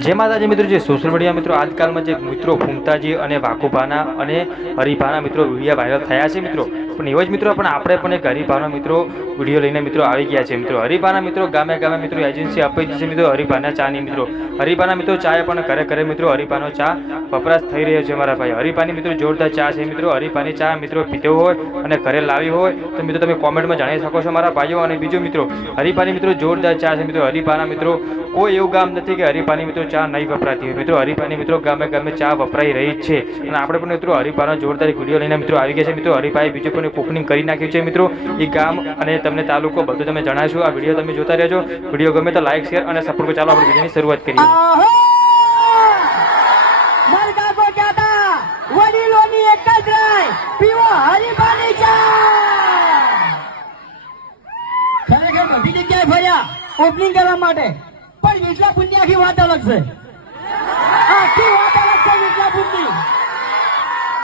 જે માતાજી મિત્રો, જે સોશિયલ મીડિયા મિત્રો, આજકાલમાં જે મિત્રો ફૂંકતાજી અને વાકુભાના અને હરિભાના મિત્રો વીડિયો વાયરલ થયા છે મિત્રો. પણ એવો જ મિત્રો પણ આપણે પણ એક હરિભાનો મિત્રો વીડિયો લઈને મિત્રો આવી ગયા છે. મિત્રો હરિભાના મિત્રો ગામે ગામે મિત્રો એજન્સી આપી છે મિત્રો હરિભાના ચાની મિત્રો. હરિભાના મિત્રો ચા પણ ઘરે ઘરે મિત્રો હરિભાનો ચા વપરાશ થઈ રહ્યો છે મારા ભાઈ. હરિભાની મિત્રો જોરદાર ચા છે મિત્રો. હરિભાની ચા મિત્રો પીધો હોય અને ઘરે લાવી હોય તો મિત્રો તમે કોમેન્ટમાં જાણી શકો છો મારા ભાઈઓ અને બીજું મિત્રો. હરિભાની મિત્રો જોરદાર ચા છે મિત્રો. હરિભાના મિત્રો કોઈ એવું ગામ નથી કે હરિભાની મિત્રો ચા નહીં વપરાતી હોય. મિત્રો હરિભાની મિત્રો ગામે ગામે ચા વપરાઈ રહી છે. અને આપણે પણ મિત્રો હરિભાનો જોરદાર વીડિયો લઈને મિત્રો આવી ગયા છે. મિત્રો હરિભાઈ બીજું પણ ઓપનિંગ કરી નાખ્યું છે મિત્રો. એ ગામ અને તમને તાલુકો બધું તમે જણાવશો. આ વીડિયો તમે જોતા રહેજો. વીડિયો ગમે તો લાઈક શેર અને સપોર્ટ ચાલો આપણે વિડીયોની શરૂઆત કરીએ. ઓપનિંગ કરવા માટે. પણ વિસલાપુરની આખી વાત અલગ છે. આખી વાત અલગ